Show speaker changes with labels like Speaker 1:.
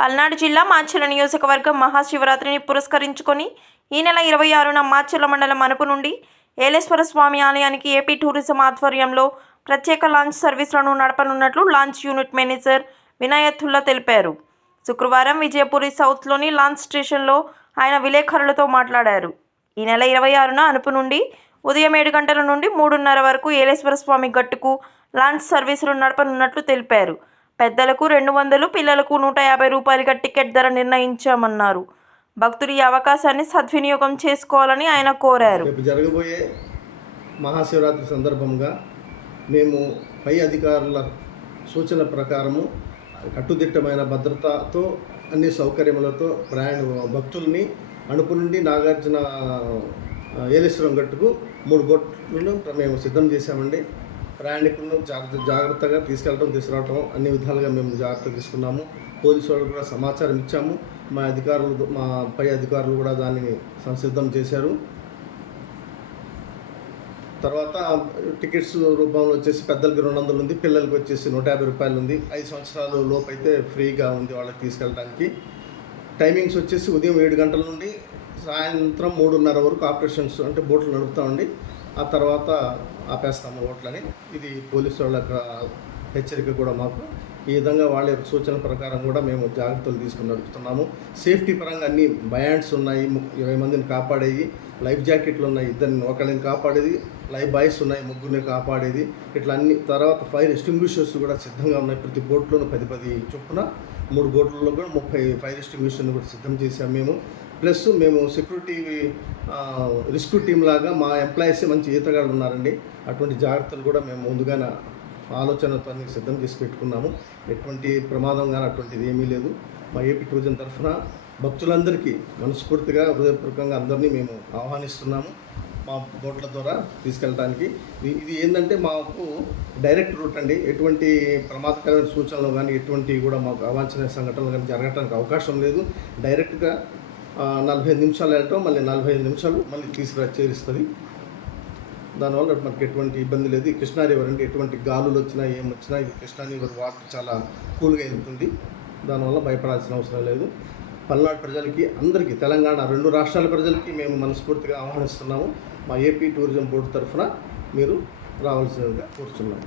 Speaker 1: పల్నాడు జిల్లా మాచెల నియోజకవర్గం మహాశివరాత్రిని పురస్కరించుకొని ఈ నెల ఇరవై ఆరున మాచెల మండలం అనుపు నుండి ఏలేశ్వర స్వామి ఆలయానికి ఏపీ టూరిజం ఆధ్వర్యంలో ప్రత్యేక లాంచ్ సర్వీసులను నడపనున్నట్లు లాంచ్ యూనిట్ మేనేజర్ వినాయత్తుల్లా తెలిపారు. శుక్రవారం విజయపురి సౌత్లోని లాంచ్ స్టేషన్లో ఆయన విలేకరులతో మాట్లాడారు. ఈ నెల ఇరవై ఆరున అనుపు నుండి ఉదయం ఏడు గంటల నుండి మూడున్నర వరకు ఏలేశ్వర స్వామి గట్టుకు లాంచ్ సర్వీసులు నడపనున్నట్లు తెలిపారు. పెద్దలకు రెండు వందలు పిల్లలకు నూట యాభై రూపాయలుగా టికెట్ ధర నిర్ణయించామన్నారు. భక్తులు ఈ అవకాశాన్ని సద్వినియోగం చేసుకోవాలని ఆయన కోరారు.
Speaker 2: జరగబోయే మహాశివరాత్రి సందర్భంగా మేము పై అధికారుల సూచన ప్రకారము కట్టుదిట్టమైన భద్రతతో అన్ని సౌకర్యములతో ప్రయాణ భక్తుల్ని అణుపు నుండి నాగార్జున ఏలేశ్వరం గట్టుకు మూడు బోట్లను మేము సిద్ధం చేశామండి. ప్రయాణికులను జాగ్రత్త జాగ్రత్తగా తీసుకెళ్ళడం తీసుకురావటం అన్ని విధాలుగా మేము జాగ్రత్త తీసుకున్నాము. పోలీసు వాళ్ళకు కూడా సమాచారం ఇచ్చాము. మా అధికారులు మా పై అధికారులు కూడా దానిని సంసిద్ధం చేశారు. తర్వాత టికెట్స్ రూపంలో వచ్చేసి పెద్దలకి రెండు వందలు ఉంది పిల్లలకి వచ్చేసి నూట యాభై రూపాయలు ఉంది. ఐదు సంవత్సరాలు లోపు అయితే ఫ్రీగా ఉంది వాళ్ళకి తీసుకెళ్ళడానికి టైమింగ్స్ వచ్చేసి ఉదయం ఏడు గంటల నుండి సాయంత్రం మూడున్నర వరకు ఆపరేషన్స్ అంటే బోట్లు నడుపుతామండి ఆ తర్వాత ఆపేస్తాము ఓట్లని. ఇది పోలీసు వాళ్ళ యొక్క హెచ్చరిక కూడా మాకు. ఈ విధంగా వాళ్ళ యొక్క సూచన ప్రకారం కూడా మేము జాగ్రత్తలు తీసుకుని నడుపుతున్నాము సేఫ్టీ పరంగా అన్ని బయాండ్స్ ఉన్నాయి. ము- ఇరవై మందిని కాపాడేవి లైఫ్ జాకెట్లు ఉన్నాయి. ఇద్దరిని ఒకరిని కాపాడేది. లైఫ్ బాయ్స్ ఉన్నాయి. ముగ్గురిని కాపాడేది. ఇట్లా అన్ని తర్వాత ఫైర్ ఎస్టింగ్విషర్స్ కూడా సిద్ధంగా ఉన్నాయి. ప్రతి బోట్లోనూ పది పది చొప్పున మూడు బోట్లలో కూడా ముప్పై ఫైర్ ఎస్టింగ్విషర్ని కూడా సిద్ధం చేశాము మేము. ప్లస్ మేము సెక్యూరిటీ రిస్క్ టీమ్ లాగా మా ఎంప్లాయీస్ మంచి ఈతగాళ్ళు ఉన్నారండి. అటువంటి జాగ్రత్తలు కూడా మేము ముందుగానే ఆలోచనతో సిద్ధం చేసి పెట్టుకున్నాము. ఎటువంటి ప్రమాదం కానీ అటువంటిది ఏమీ లేదు. మా ఏపీ టూరిజం తరఫున భక్తులందరికీ మనస్ఫూర్తిగా హృదయపూర్వకంగా అందరినీ మేము ఆహ్వానిస్తున్నాము. మా బోట్ల ద్వారా తీసుకెళ్ళడానికి ఇది ఇది ఏంటంటే మాకు డైరెక్ట్ రూట్ అండి. ఎటువంటి ప్రమాదకరమైన సూచనలు కానీ ఎటువంటి కూడా మాకు అవాంఛనీయ సంఘటనలు కానీ జరగడానికి అవకాశం లేదు. డైరెక్ట్గా నలభై ఐదు నిమిషాలు వెళ్ళటం మళ్ళీ నలభై ఐదు నిమిషాలు మళ్ళీ తీసుకురా చేరుస్తుంది దానివల్ల మనకి ఎటువంటి ఇబ్బంది లేదు. కృష్ణా రివర్ అంటే ఎటువంటి గాలులు వచ్చినా ఏం వచ్చినా ఇది కృష్ణా రివర్ వాటర్ చాలా కూల్గా వెళ్తుంది. దానివల్ల భయపడాల్సిన అవసరం లేదు. పల్నాడు ప్రజలకి అందరికీ తెలంగాణ రెండు రాష్ట్రాల ప్రజలకి మేము మనస్ఫూర్తిగా ఆహ్వానిస్తున్నాము. మా ఏపీ టూరిజం బోర్డు తరఫున మీరు రావాల్సిందిగా కోరుతున్నాము